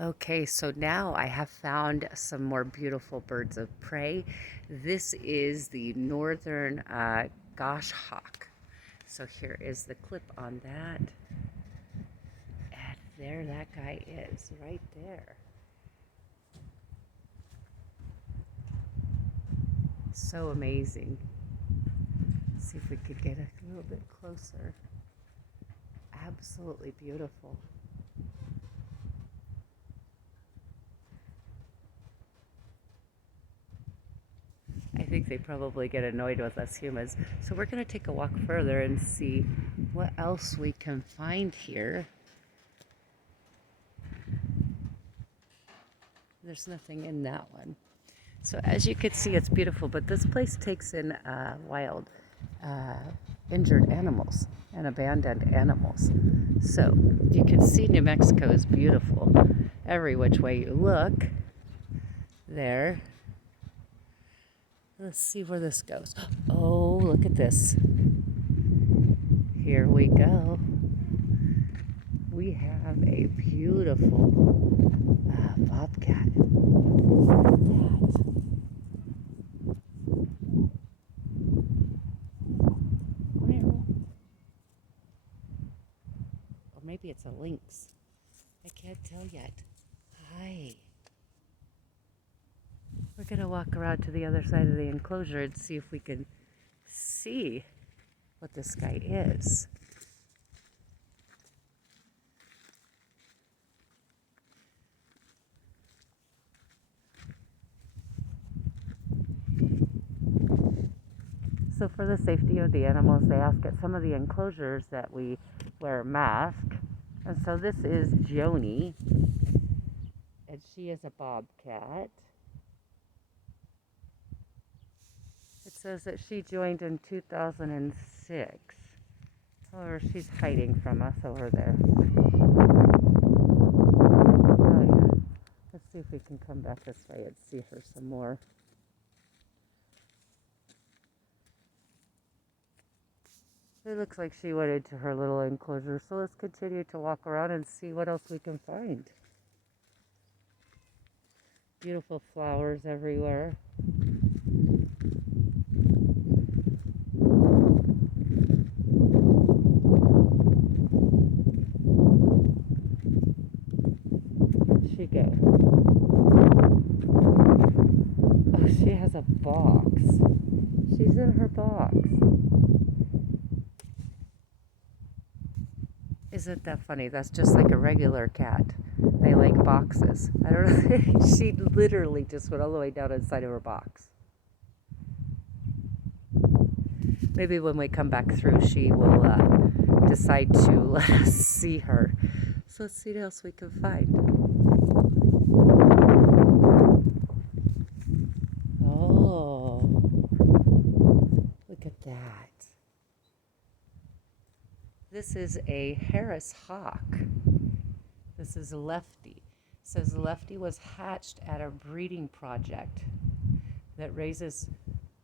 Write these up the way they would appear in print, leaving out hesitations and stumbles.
Okay, so now I have found some more beautiful birds of prey. This is the northern goshawk. So here is the clip on that. And there that guy is, right there. So amazing. Let's see if we could get a little bit closer. Absolutely beautiful. I think they probably get annoyed with us humans. So we're going to take a walk further and see what else we can find here. There's nothing in that one. So as you can see, it's beautiful, but this place takes in wild, injured animals and abandoned animals. So you can see New Mexico is beautiful every which way you look. There. Let's see where this goes. Oh, look at this. Here we go. We have a beautiful bobcat. Or maybe it's a lynx. I can't tell yet. Hi. We're going to walk around to the other side of the enclosure and see if we can see what this guy is. So for the safety of the animals, they ask at some of the enclosures that we wear a mask. And so this is Joanie, and she is a bobcat. It says that she joined in 2006. However, she's hiding from us over there. Oh yeah. Let's see if we can come back this way and see her some more. It looks like she went into her little enclosure, so let's continue to walk around and see what else we can find. Beautiful flowers everywhere. Where'd she go? Oh, she has a box. She's in her box. Isn't that funny? That's just like a regular cat. They like boxes. I don't know. She literally just went all the way down inside of her box. Maybe when we come back through, she will decide to let us see her. So let's see what else we can find. Oh, look at that. This is a Harris hawk. This is Lefty. It says Lefty was hatched at a breeding project that raises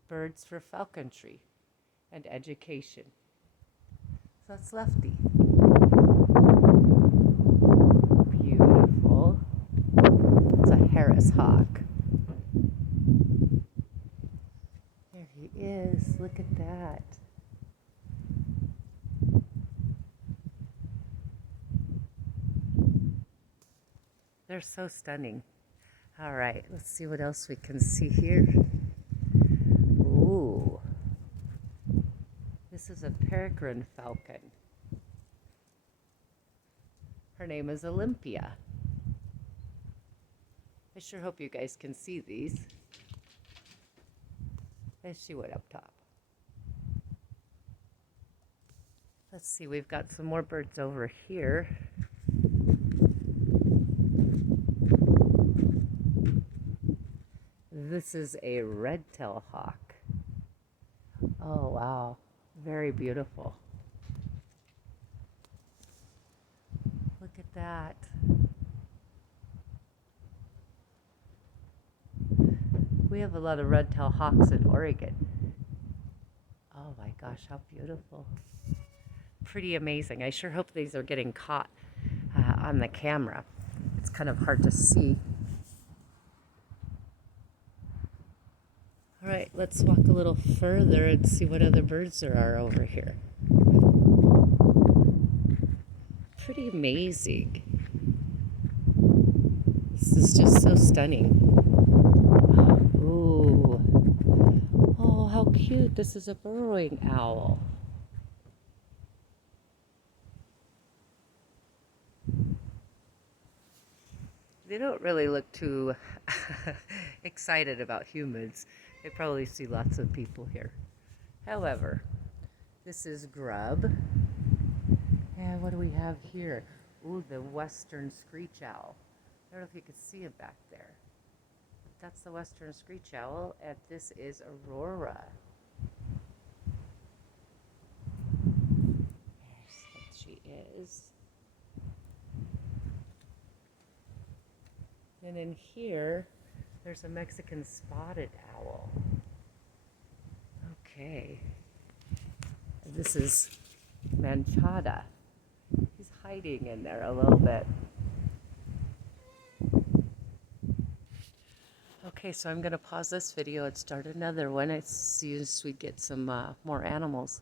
birds for falconry and education. So that's Lefty. Beautiful. It's a Harris hawk. There he is. Look at that. They're so stunning. All right, let's see what else we can see here. Ooh. This is a peregrine falcon. Her name is Olympia. I sure hope you guys can see these. There she went up top. Let's see, we've got some more birds over here. This is a red-tailed hawk. Oh, wow. Very beautiful. Look at that. We have a lot of red-tailed hawks in Oregon. Oh my gosh, how beautiful. Pretty amazing. I sure hope these are getting caught on the camera. It's kind of hard to see. All right, let's walk a little further and see what other birds there are over here. Pretty amazing. This is just so stunning. Ooh. Oh, how cute. This is a burrowing owl. They don't really look too excited about humans. They probably see lots of people here. However, this is grub. And what do we have here? Ooh, the western screech owl. I don't know if you can see it back there. That's the western screech owl, and this is Aurora. There's what she is. And in here, there's a Mexican spotted owl. Okay. And this is Manchada. He's hiding in there a little bit. Okay, so I'm going to pause this video and start another one as soon as we get some more animals.